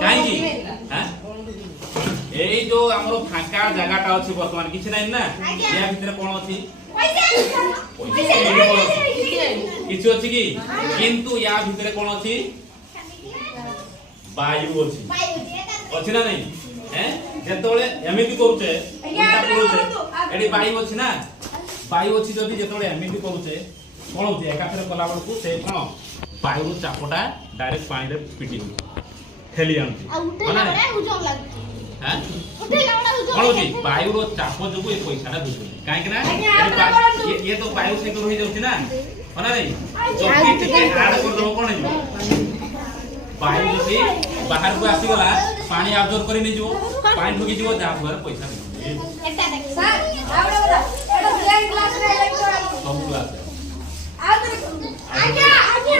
काहेकि हां एई जो हमरो फाका जगहटा अछि वर्तमान किछ नै ना या भितर कोन अछि किछ अछि कि किंतु या भितर कोन अछि वायु अछि ना नहीं हैं जेतोले एमिति करूचे उल्टा करूचे एडी वायु अछि ना वायु अछि जदी जेतोले एमिति करूचे कोन होते एकाथरे कला बळकू से कोन वायु चापटा डायरेक्ट पानी रे पिटी ठेली आंती माने उजो लागु हैं उठेला बडा उजो कोन होती वायु रो चाप जबु ए पैसाटा दुसु काहे कि ना ये तो वायु से रहि जाउछि ना माने नहीं जदी टिके ऐड कर दबो कोन हिजो पानी जति बाहर को आसी गला पानी अब्जॉर्ब करि नै जो पानी ढुकी जीवो जा पर पैसा नै एकटा देख सर आवडा बडा एटा ब्लैंक क्लास रे इलेक्ट्रोनिक सब क्लास आ आज्ञा आज्ञा